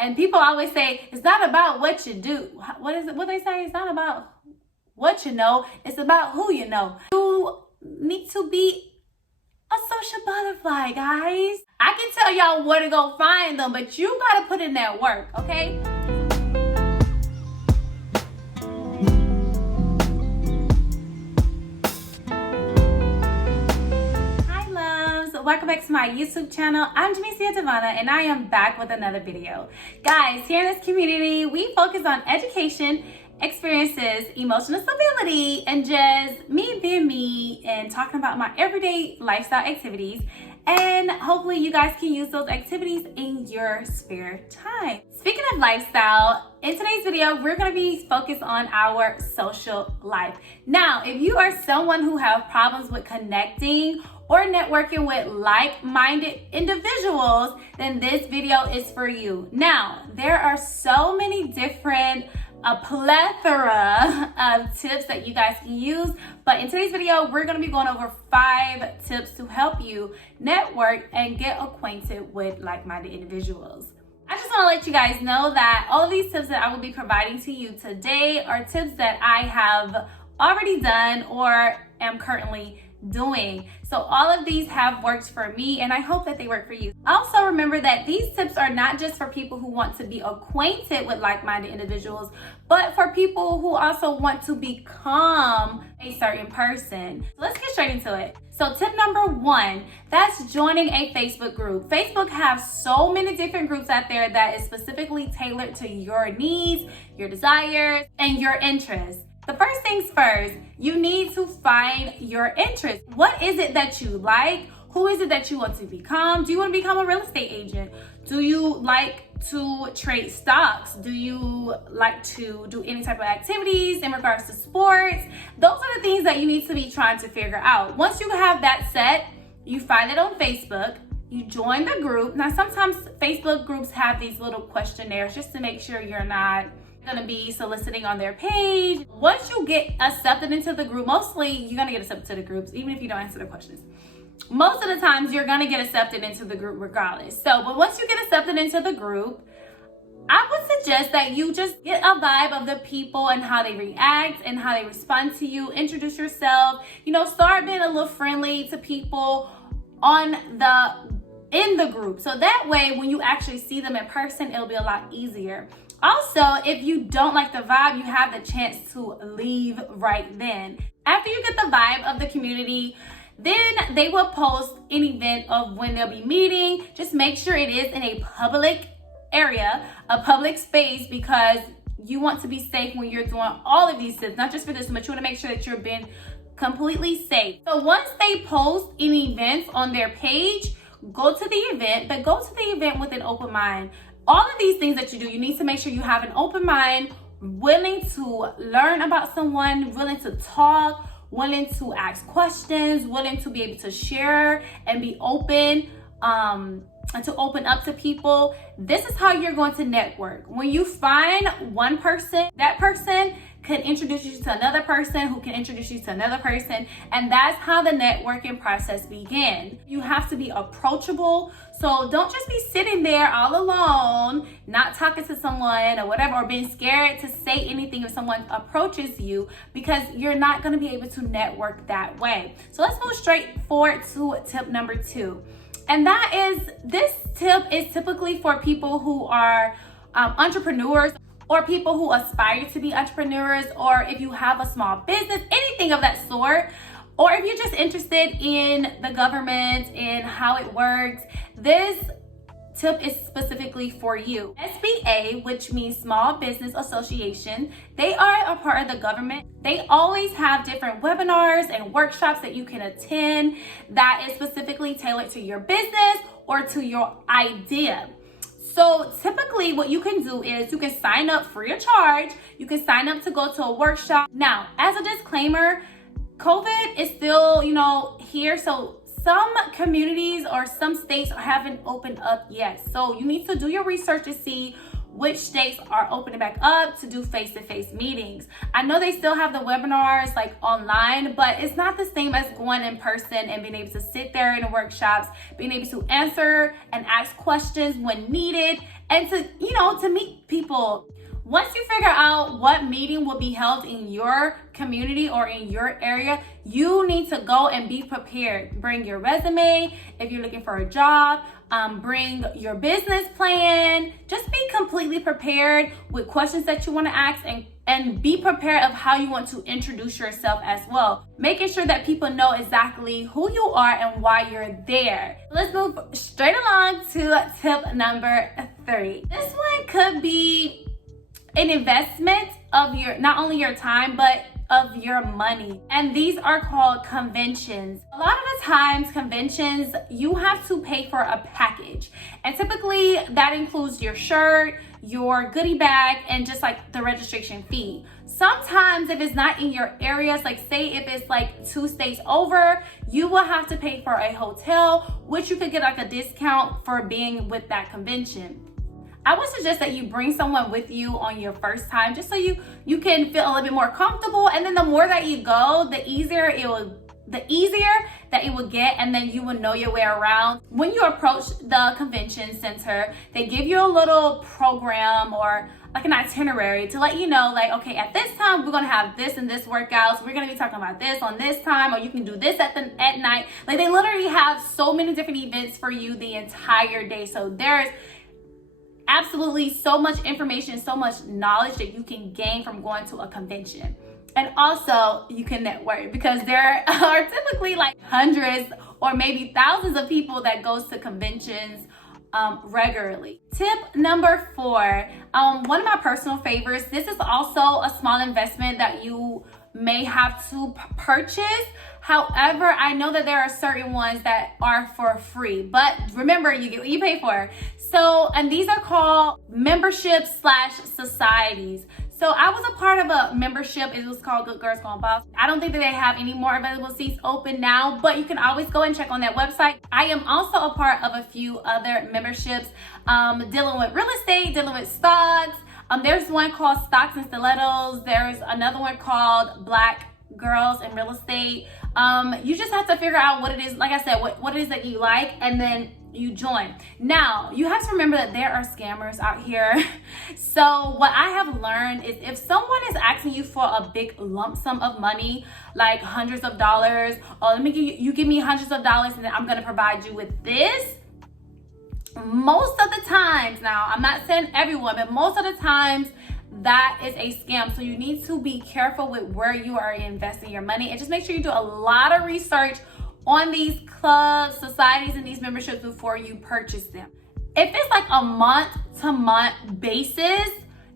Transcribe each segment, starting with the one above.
And people always say, it's not about what you do. What is it? What they say? It's not about what you know. It's about who you know. You need to be a social butterfly, guys. I can tell y'all where to go find them, but you gotta put in that work, okay? Welcome back to my YouTube channel. I'm Jamesia Devana and I am back with another video. Guys, here in this community, we focus on education, experiences, emotional stability, and just me being me and talking about my everyday lifestyle activities. And hopefully you guys can use those activities in your spare time. Speaking of lifestyle, in today's video, we're gonna be focused on our social life. Now, if you are someone who have problems with connecting or networking with like-minded individuals, then this video is for you. Now, there are so many different, a plethora of tips that you guys can use, but in today's video, we're gonna be going over 5 tips to help you network and get acquainted with like-minded individuals. I just wanna let you guys know that all of these tips that I will be providing to you today are tips that I have already done or am currently doing. So all of these have worked for me and I hope that they work for you. Also remember that these tips are not just for people who want to be acquainted with like-minded individuals, but for people who also want to become a certain person. So let's get straight into it. So tip number 1, that's joining a Facebook group. Facebook has so many different groups out there that is specifically tailored to your needs, your desires, and your interests. The first things first, you need to find your interest. What is it that you like? Who is it that you want to become? Do you want to become a real estate agent? Do you like to trade stocks? Do you like to do any type of activities in regards to sports? Those are the things that you need to be trying to figure out. Once you have that set, you find it on Facebook, you join the group. Now, sometimes Facebook groups have these little questionnaires just to make sure you're not gonna be soliciting on their page. Once you get accepted into the group, mostly you're gonna get accepted to the groups, even if you don't answer the questions. Most of the times you're gonna get accepted into the group regardless. But once you get accepted into the group, I would suggest that you just get a vibe of the people and how they react and how they respond to you. Introduce yourself, start being a little friendly to people in the group. So that way, when you actually see them in person, it'll be a lot easier. Also, if you don't like the vibe, you have the chance to leave right then. After you get the vibe of the community, then they will post an event of when they'll be meeting. Just make sure it is in a public area, a public space, because you want to be safe when you're doing all of these tips, not just for this, but you want to make sure that you're being completely safe. So once they post any events on their page, go to the event, but go to the event with an open mind. All of these things that you do, you need to make sure you have an open mind, willing to learn about someone, willing to talk, willing to ask questions, willing to be able to share and be open, and to open up to people. This is how you're going to network. When you find one person, that person can introduce you to another person who can introduce you to another person, and that's how the networking process begins. You have to be approachable, so don't just be sitting there all alone, not talking to someone or whatever, or being scared to say anything if someone approaches you, because you're not going to be able to network that way. So let's move straight forward to tip number 2. And that is, this tip is typically for people who are entrepreneurs, or people who aspire to be entrepreneurs, or if you have a small business, anything of that sort, or if you're just interested in the government and how it works. This tip is specifically for you. SBA, which means Small Business Association, they are a part of the government. They always have different webinars and workshops that you can attend that is specifically tailored to your business or to your idea. So typically what you can do is you can sign up free of charge. You can sign up to go to a workshop. Now, as a disclaimer, COVID is still, here. So some communities or some states haven't opened up yet. So you need to do your research to see which states are opening back up to do face-to-face meetings. I know they still have the webinars like online, but it's not the same as going in person and being able to sit there in the workshops, being able to answer and ask questions when needed, and to meet people. Once you figure out what meeting will be held in your community or in your area, you need to go and be prepared. Bring your resume if you're looking for a job. Bring your business plan. Just be completely prepared with questions that you want to ask, and be prepared of how you want to introduce yourself as well. Making sure that people know exactly who you are and why you're there. Let's move straight along to tip number 3. This one could be an investment of not only your time, but of your money. And these are called conventions. A lot of the times, conventions, you have to pay for a package. And typically that includes your shirt, your goodie bag, and just like the registration fee. Sometimes if it's not in your areas, like say if it's like 2 states over, you will have to pay for a hotel, which you could get like a discount for being with that convention. I would suggest that you bring someone with you on your first time, just so you can feel a little bit more comfortable. And then the more that you go, the easier that it will get, and then you will know your way around. When you approach the convention center, they give you a little program or like an itinerary to let you know, like, okay, at this time we're gonna have this and this workouts. We're gonna be talking about this on this time, or you can do this at night. Like, they literally have so many different events for you the entire day. So there's absolutely so much information, so much knowledge that you can gain from going to a convention. And also you can network, because there are typically like hundreds or maybe thousands of people that goes to conventions regularly. Tip number 4, one of my personal favorites. This is also a small investment that you may have to purchase. However, I know that there are certain ones that are for free, but remember, you get what you pay for. So, and these are called memberships / societies. So I was a part of a membership. It was called Good Girls Gone Boss. I don't think that they have any more available seats open now, but you can always go and check on that website. I am also a part of a few other memberships, dealing with real estate, dealing with stocks. There's one called Stocks and Stilettos. There's another one called Black Girls in Real Estate. You just have to figure out what it is, like I said, what it is that you like, and then you join. Now, you have to remember that there are scammers out here. So what I have learned is, if someone is asking you for a big lump sum of money, like hundreds of dollars, or let me give me hundreds of dollars and then I'm gonna provide you with this. Most of the times, now I'm not saying everyone, but most of the times that is a scam. So you need to be careful with where you are investing your money, and just make sure you do a lot of research on these clubs, societies, and these memberships before you purchase them. If it's like a month-to-month basis,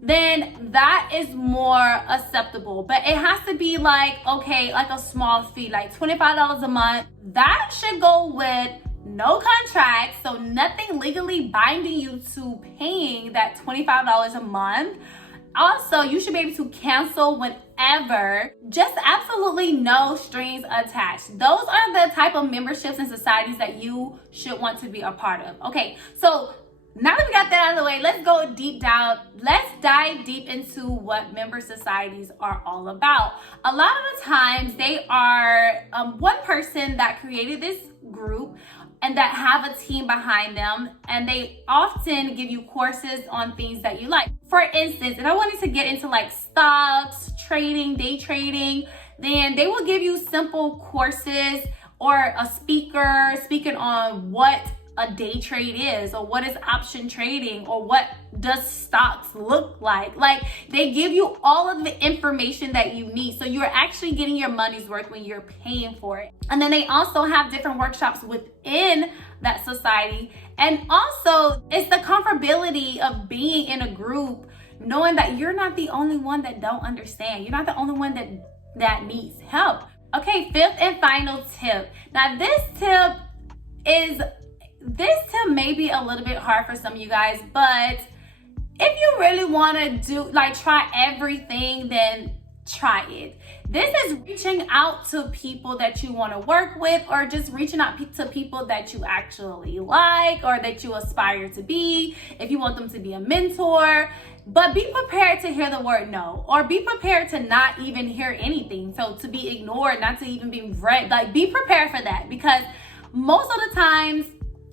then that is more acceptable. But it has to be like, okay, like a small fee, like $25 a month. That should go with no contract, so nothing legally binding you to paying that $25 a month. Also, you should be able to cancel whenever. Just absolutely no strings attached. Those are the type of memberships and societies that you should want to be a part of. Okay, so now that we got that out of the way, let's go deep down. Let's dive deep into what member societies are all about. A lot of the times they are one person that created this group and that have a team behind them, and they often give you courses on things that you like. For instance, if I wanted to get into like stocks, trading, day trading, then they will give you simple courses, or a speaker speaking on what a day trade is, or what is option trading, or what does stocks look like. Like, they give you all of the information that you need, so you're actually getting your money's worth when you're paying for it. And then they also have different workshops within that society. And also, it's the comfortability of being in a group, knowing that you're not the only one that don't understand. You're not the only one that needs help. Okay, 5th and final tip. Now, this tip may be a little bit hard for some of you guys, but if you really want to try everything, then try it. This is reaching out to people that you want to work with, or just reaching out to people that you actually like, or that you aspire to be, if you want them to be a mentor. But be prepared to hear the word no, or be prepared to not even hear anything. So to be ignored, not to even be read, like, be prepared for that, because most of the times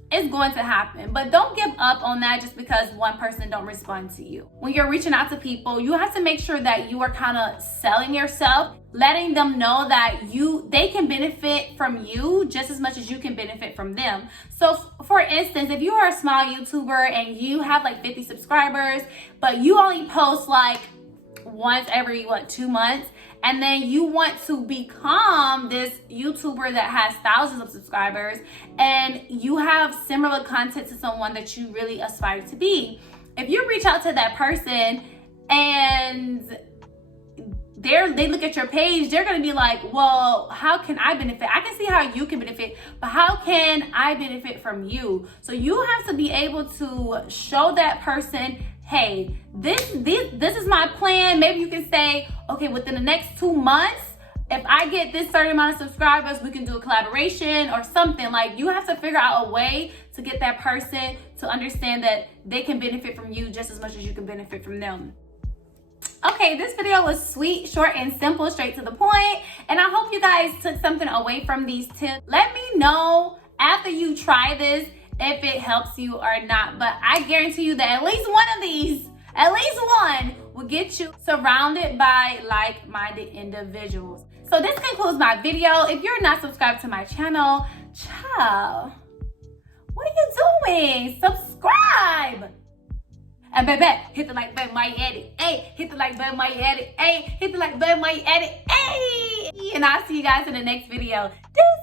It's going to happen, but don't give up on that just because one person don't respond to you. When you're reaching out to people, you have to make sure that you are kind of selling yourself, letting them know that they can benefit from you just as much as you can benefit from them. So for instance, if you are a small YouTuber and you have like 50 subscribers, but you only post like once every 2 months, and then you want to become this YouTuber that has thousands of subscribers, and you have similar content to someone that you really aspire to be. If you reach out to that person and they look at your page, they're going to be like, well, how can I benefit? I can see how you can benefit, but how can I benefit from you? So you have to be able to show that person, hey, this is my plan. Maybe you can say, okay, within the next 2 months, if I get this certain amount of subscribers, we can do a collaboration or something. Like, you have to figure out a way to get that person to understand that they can benefit from you just as much as you can benefit from them. Okay, this video was sweet, short, and simple, straight to the point. And I hope you guys took something away from these tips. Let me know after you try this if it helps you or not. But I guarantee you that at least one of these, at least one, will get you surrounded by like-minded individuals. So this concludes my video. If you're not subscribed to my channel, child, what are you doing? Subscribe. And baby, hit the like button while you at it. Hey, hit the like button while you at it. Hey, hit the like button while you at it. Hey, and I'll see you guys in the next video. Deuces.